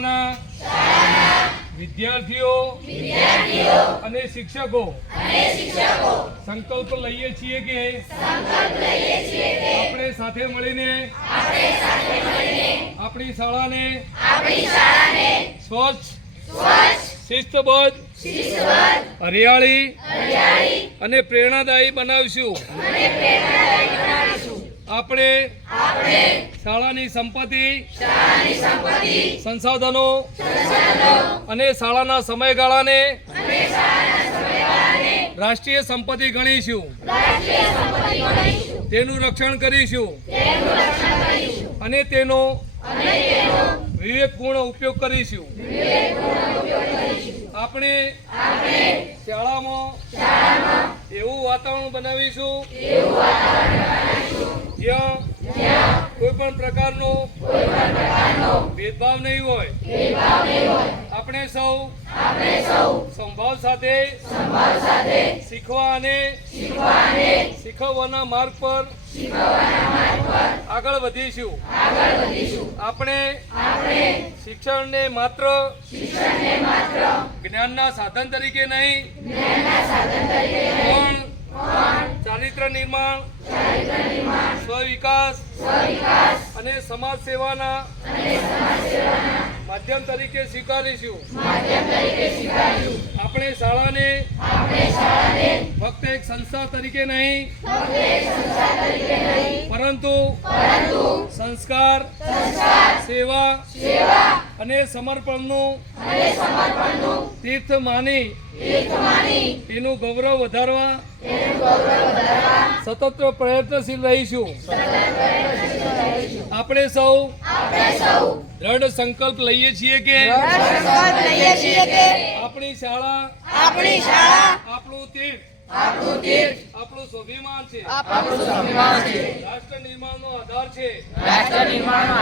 શાળાના વિદ્યાર્થીઓ અને શિક્ષકો સંકલ્પ લઈએ છીએ કે આપણે સાથે મળીને આપણી શાળાને સ્વચ્છ, શિસ્તબદ્ધ, હરિયાળી અને પ્રેરણાદાયી બનાવીશું. આપણે શાળાની સંપત્તિ સંસાધનો અને શાળાના સમયગાળાને રાષ્ટ્રીય સંપત્તિ ગણીશું. તેનું રક્ષણ કરીશું. અને તેનો વિવેકપૂર્ણ ઉપયોગ કરીશું. આપણે શાળામાં એવું વાતાવરણ બનાવીશું. પણ પ્રકારનો ભેદભાવ નહીં હોય. આપણે સૌ સંભાવ સાથે શીખવા અને શીખવવાના માર્ગ પર આગળ વધીશું. આપણે શિક્ષણને માત્ર જ્ઞાનના સાધન તરીકે નહીં ચારિત્ર નિર્માણ, સ્વવિકાસ અને સમાજ સેવાના માધ્યમ તરીકે સ્વીકારીશું. આપણે શાળાને ફક્ત એક સંસ્થા તરીકે નહીં, પરંતુ સંસ્કાર, સેવા અને સમર્પણનું તીર્થ માની તેનું ગૌરવ વધારવા સતત પ્રયત્નશીલ રહીશું. આપણે સૌ દ્રઢ સંકલ્પ લઈએ છીએ કે આપણી શાળા આપણી શાળા આપણું તીર્થ આપણું તીર્થ આપણું સ્વાભિમાન છે. આપણું સ્વાભિમાન છે. રાષ્ટ્ર નિર્માણનો આધાર છે. રાષ્ટ્ર નિર્માણનો